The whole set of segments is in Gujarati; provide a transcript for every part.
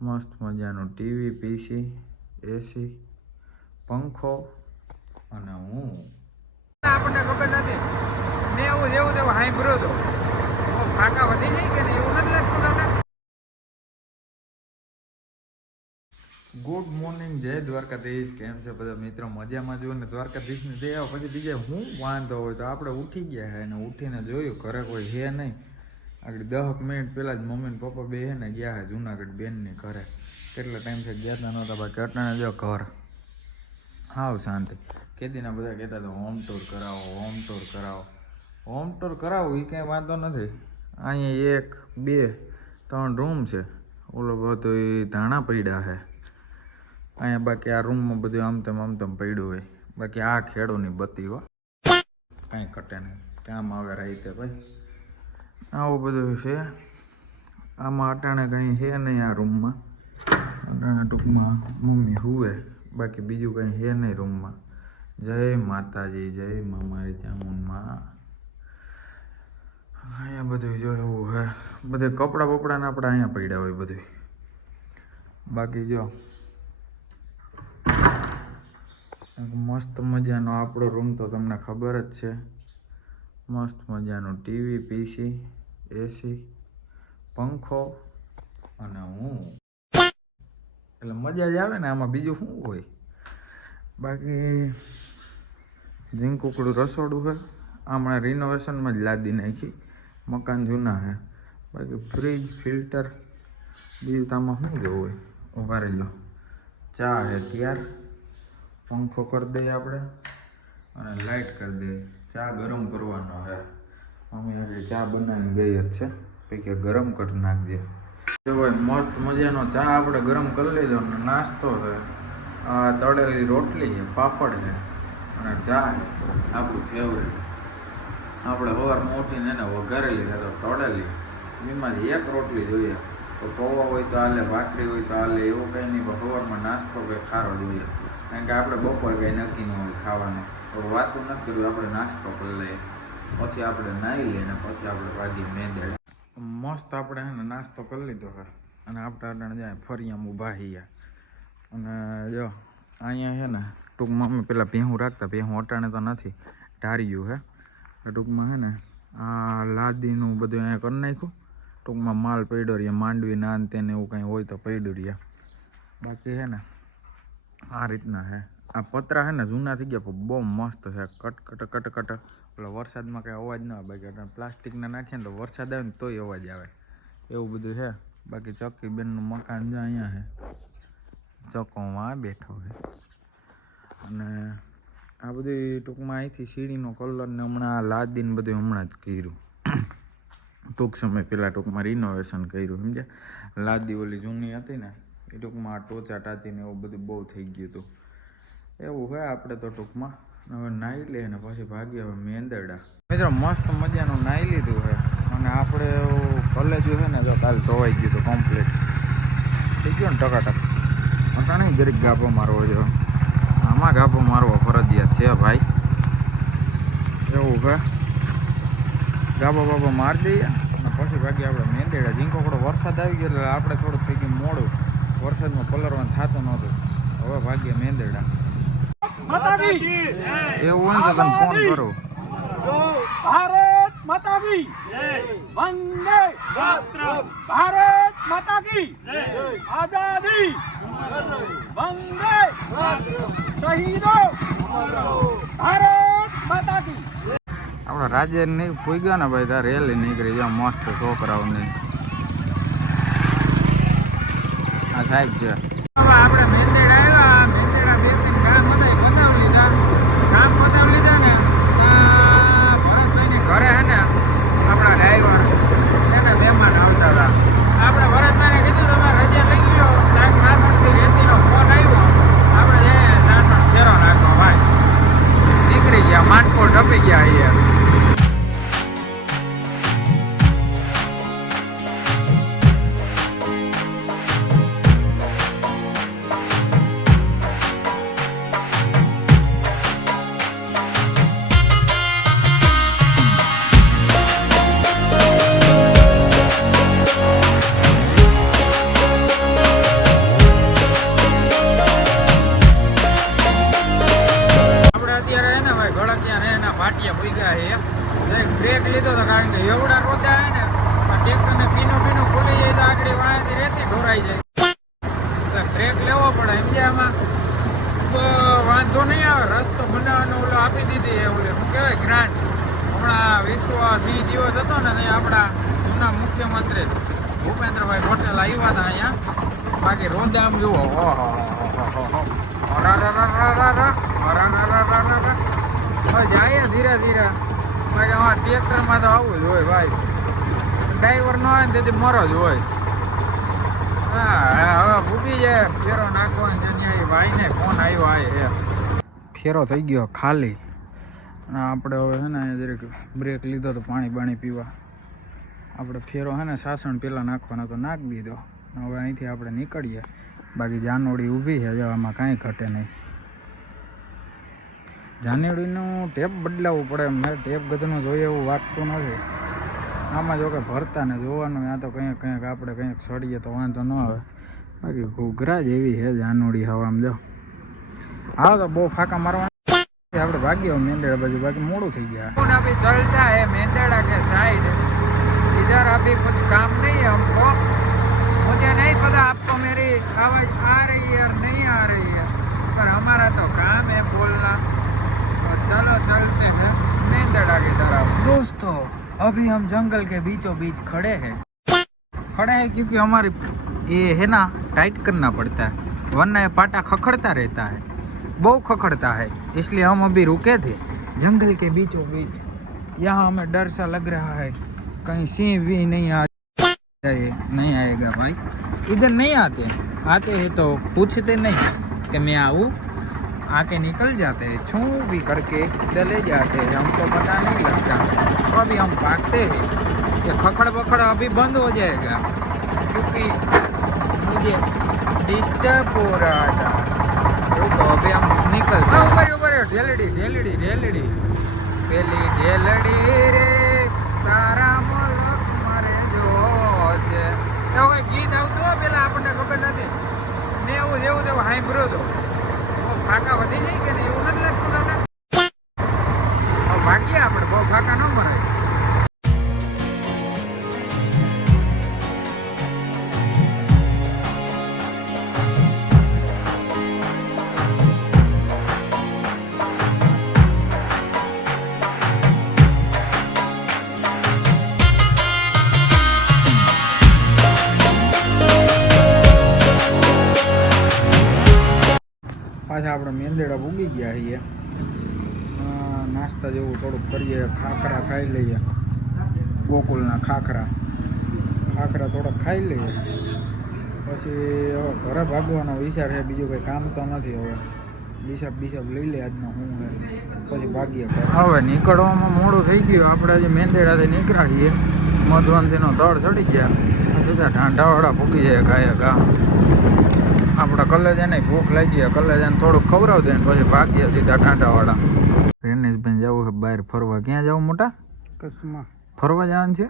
મસ્ત મજાનું ટીવી, પીસી, એસી, પંખો અને હું. આપણને ખબર નથી. મેં એવું જેવું તેવું સાંભળ્યો હતો. ફાંકા વધી જાય કે નહીં એવું નથી લાગતું તમને? ગુડ મોર્નિંગ, જય દ્વારકાધીશ. કેમ છે બધા મિત્રો? મજામાં જો ને. દ્વારકાધીશને જઈ આવો પછી બીજે હું વાંધો હોય તો આપણે ઉઠી ગયા હે અને ઉઠીને જોયું ઘરે કોઈ હે નહીં. આગળ 10 મિનિટ પહેલાં જ મમ્મી ને પપ્પા બે હે ને ગયા હે જુનાગઢ બેનની ઘરે. કેટલા ટાઈમથી ગયા નહોતા બાકી અટાણે જો ઘર હાવ શાંતિ. ખેતીના બધા કહેતા હતા હોમ ટૂર કરાવો, હોમ ટૂર કરાવો. હોમ ટૂર કરાવો એ કંઈ વાંધો નથી. અહીંયા 1, 2, 3 રૂમ છે. ઓલો બધો એ ધાણા પડ્યા છે અહીંયા. બાકી આ રૂમમાં બધું આમ તેમ પડ્યું હોય. બાકી આ ખેડૂની બત્તી હો, કાંઈ ઘટે નહીં, કામ આવે રાઈતે ભાઈ. આવું બધું છે આમાં. અટાણે કંઈ છે નહીં આ રૂમમાં. અટાણે ટૂંકમાં મમ્મી હુવે, બાકી બીજું કંઈ છે નહીં રૂમમાં. જય માતાજી, જય મામારી ચામુંડમાં. અહીંયા બધું જો એવું છે. બધે કપડાં બપડાને આપણે અહીંયા પડ્યા હોય બધું. બાકી જો મસ્ત મજાનો આપણો રૂમ તો તમને ખબર જ છે. મસ્ત મજાનું ટીવી, પીસી, એસી, પંખો અને હું. એટલે મજા જ આવે ને આમાં, બીજું શું હોય. બાકી ઝીંકુકડું રસોડું છે. હમણાં રિનોવેશનમાં જ લાદી નાખી. મકાન જૂના છે. બાકી ફ્રીજ, ફિલ્ટર બીજું તો આમાં શું જવું હોય. ઉભા રહેજો. ચા છે ત્યાર. પંખો કરી દઈએ આપણે અને લાઇટ કરી દઈએ. ચા ગરમ કરવાનો છે. મમ્મી આગળ ચા બનાવીને ગઈ જ છે. પૈકી ગરમ કરી નાખજે. જો ભાઈ મસ્ત મજાનો ચા આપણે ગરમ કરી લીધો અને નાસ્તો છે. આ તળેલી રોટલી છે, પાપડ છે અને ચા છે આપણું ફેવરેટ. આપણે સવારમાં ઉઠીને એને વઘારેલી છે તો તળેલી. એમાંથી એક રોટલી જોઈએ. તો પૌવા હોય તો હાલે, ભાખરી હોય તો હાલે, એવું કંઈ નહીં. પણ સવારમાં નાસ્તો કંઈ ખારો જોઈએ. કારણ કે આપણે બપોર કંઈ નક્કી ન હોય ખાવાનું. તો વાતું નથી કર્યું, આપણે નાસ્તો કરી લઈએ. પછી આપણે નાહી લઈએ ને પછી આપણે ભાગી મેંદે. મસ્ત આપણે છે ને નાસ્તો કરી લીધો છે અને આપણે અટાણે જાય ફરિયામાં ઊભા છીએ. અને જો અહીંયા છે ને ટૂંકમાં અમે પેલા ભેહું રાખતા. ભેહું અટાણે તો નથી, ઢાર્યું છે. ટૂંકમાં છે ને આ લાદીનું બધું અહીંયા કરી નાખ્યું. ટૂંકમાં માલ પડ્યો રહ્યા, માંડવી નાન તેને એવું કંઈ હોય તો પડ્યું રહ્યા. બાકી છે ને આ રીતના છે. આ પતરા છે ને જૂના થઈ ગયા પણ બહુ મસ્ત છે. કટ પેલો વરસાદમાં કંઈ અવાજ ન આવે. બાકી પ્લાસ્ટિકના નાખીએ ને તો વરસાદ આવે ને તોય અવાજ આવે, એવું બધું છે. બાકી ચક્કી બેનનું મકાન જો અહીંયા છે. ચકોમાં બેઠો છે. અને આ બધું ટૂંકમાં અહીંથી સીડીનો કલર ને હમણાં લાદીને બધું હમણાં જ કર્યું. ટૂંક સમય પહેલાં ટૂંકમાં રિનોવેશન કર્યું, સમજ્યા. લાદી ઓલી જૂની હતી ને એ ટૂંકમાં ટોચા ટાચીને એવું બધું બહુ થઈ ગયું હતું. એવું હોય આપણે તો ટૂંકમાં હવે નાહી લઈએ ને પછી ભાગીએ હવે મેંદરડા. મિત્રો મસ્ત મજાનું નાહી લીધું છે અને આપણે કલેજું છે ને જો કાલ ધોવાઈ ગયું હતું કમ્પ્લીટ. થઈ ગયો ને ટકાટક. અટાણે જરીક ગાભો મારવો જો. આમાં ગાભો મારવો ફરજિયાત છે ભાઈ. એવું છે. ગાભો બાબો મારી દઈએ અને પછી ભાગી આપણે મેંદેડા. ઝીંકોકડો વરસાદ આવી ગયો એટલે આપણે થોડુંક થઈ ગયું મોડું. વરસાદમાં પલરવાનું થતું નહોતું. હવે ભાગીએ મેંદેડા. એવું હોય તો તમે ફોન કરો. ભારત માતા કી વંદે માતરમ. ભારત માતા કી આઝાદી વંદે માતરમ. શહીદો ભારત માતા કી. આપણે રાજ્ય નહીં પૂગ્યા ને ભાઈ, તાર રેલી નીકળી જાય મસ્ત છોકરાઓની. આ સાહેબ છે આપણે મેંદેડા આવ્યા. મેંદેડા દેવથી કામ બનાવી લીધા. કામ બનાવી લીધા ને ભરતભાઈની ઘરે છે ને આપણા ડ્રાઈવર એને મહેમાન આવતા હતા. આપણે ભરતભાઈને કીધું તમે રજા લઈ ગયો. નાનથી રેતીનો ફોન આવ્યો. આપણે જઈએ નાનો ફેરો નાખો ભાઈ. નીકળી ગયા, માનકોર ટપી ગયા અહીંયા. લીધો હતો કારણ કે એવડા રોદા હે ને ટ્રેક્ટરને પીનું ખુલી જાય તો આગળ વાંચી રેતી ઢોરાઈ જાય એટલે બ્રેક લેવો પડે ઇન્ડિયામાં વાંધો નહીં આવે. રસ્તો બનાવવાનો ઓલો આપી દીધી એ ઓલે શું કહેવાય ગ્રાન્ટ. હમણાં વિશ્વ સિંહ દિવસ હતો ને ત્યાં આપણા જૂના મુખ્યમંત્રી ભૂપેન્દ્રભાઈ પટેલ આવ્યા હતા અહીંયા. બાકી રોદા આમ જુઓ જાય ધીરે ધીરે. બાકી અમારા ટ્રેક્ટરમાં તો આવું જ હોય ભાઈ. ડ્રાઈવર ન હોય ને તેથી મરો જ હોય. હા હવે ભૂગી જાય ફેરો નાખવાનો ત્યાં ભાઈને ફોન આવ્યો આ ફેરો થઈ ગયો ખાલી. અને આપણે હવે છે ને જરીક બ્રેક લીધો તો પાણી પીવા. આપણે ફેરો છે ને સાસણ પહેલાં નાખવાનો તો નાખી દીધો. હવે અહીંથી આપણે નીકળીએ. બાકી જાનોડી ઊભી છે જવામાં કાંઈ ઘટે નહીં. જાનોડીનું ટેપ બદલાવવું પડે. મેં ટેપ ગધનું જોઈએ એવું વાગતું નથી. આમાં જો કે ભરતા ને જોવાનું ત્યાં તો કંઈક આપણે કંઈક સડીએ તો વાંધો ન આવે. બાકી ઘૂઘરા જેવી છે જાનોડી હવામાં. જો હા તો બહુ ફાંકા મારવા આપણે ભાગ્યો મેંદેડા બાજુ. બાકી મોડું થઈ ગયા. अभी चलता है मेंदड़ा के साइड इधर अभी कुछ काम नहीं है हमको. मुझे नहीं पता आपको मेरी आवाज आ रही है और नहीं आ रही है पर हमारा तो काम है बोलना. तो चलो चलते हैं मेंदड़ा की तरफ. दोस्तों अभी हम जंगल के बीचों बीच खड़े हैं क्योंकि हमारी ये है ना टाइट करना पड़ता है वरना ये पाटा खखड़ता रहता है. बहुत खखड़ता है इसलिए हम अभी रुके थे जंगल के बीचों बीच. यहाँ हमें डर सा लग रहा है कहीं सिंह भी नहीं आएगा भाई. इधर नहीं आते हैं तो पूछते नहीं कि मैं आऊँ. आके निकल जाते हैं छू भी करके चले जाते हैं. हमको पता नहीं लगता. तो अभी हम भागते हैं कि खखड़ बखड़ अभी बंद हो जाएगा क्योंकि मुझे डिस्टर्ब हो रहा था. तो अभी हम निकलते हैं. ऊपर ढेलड़ी પેલી ઢેલડી રે તારા મોલક મારે જો છે એવું કઈ ગીત આવતું હોય પેલા આપણને ખબર નથી. મેં એવું સાંભળ્યો હતો. ફાંકા વધી જાય કે નહીં એવું નથી લાગતું તમને? ભાગ્યા આપણે બહુ ફાંકા ન ભરાય. પાછા આપણે મેંદેડા ભૂગી ગયા છીએ. નાસ્તા જેવું થોડુંક કરીએ. ખાખરા ખાઈ લઈએ. ગોકુલના ખાખરા થોડાક ખાઈ લઈએ. પછી હવે ઘરે ભાગવાનો વિચાર છે. બીજું કંઈ કામ તો નથી. હવે બિસાબ લઈ લે આજનો હું પછી ભાગીએ. હવે નીકળવામાં મોડું થઈ ગયું. આપણે આજે મેંદેડાથી નીકળ્યા છીએ. મધવાનથીનો તળ ચડી ગયા. સીધા ઢાંઢાવાળા ભૂગી જાય ગાયા. આપણા કલેજાને ભૂખ લાગી ગયા. કલેજાને થોડુંક ખવડાવશે ને પછી ભાગીએ સીધા ટાંટાવાળા. રેનેશભાઈ જવું છે બહાર ફરવા. ક્યાં જવું મોટા? કચ્છમાં ફરવા જવાનું છે.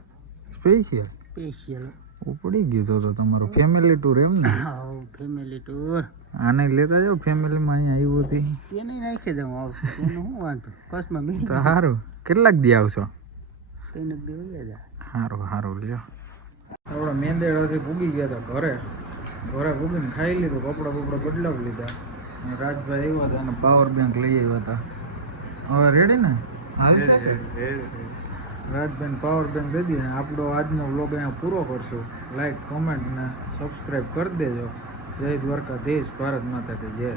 સ્પેશિયલ ઉપડી ગયું તો તમારું ફેમિલી ટૂર એમ ને? ફેમિલી ટૂર આને લેતા જાવ. ફેમિલીમાં અહીંયા આવ્યું હતી એને નાખી દઉં. આવશે શું વાંધો? કચ્છમાં તો સારું. કેટલાક દી આવશો? સારું લ્યો. આપણા મેંદેડાથી ભૂગી ગયા હતા ઘરે ભૂગીને ખાઈ લીધું. કપડાં બદલાવી લીધા. રાજભાઈ આવ્યા હતા અને પાવર બેંક લઈ આવ્યા હતા. હવે રેડી ને? હાલ છે કે રાજભાઈને પાવર બેંક દઈ દઈએ. આપણો આજનો વ્લોગ અહીંયા પૂરો કરશું. લાઈક, કોમેન્ટ ને સબસ્ક્રાઈબ કરી દેજો. જય દ્વારકાધીશ. ભારત માતા કી જય.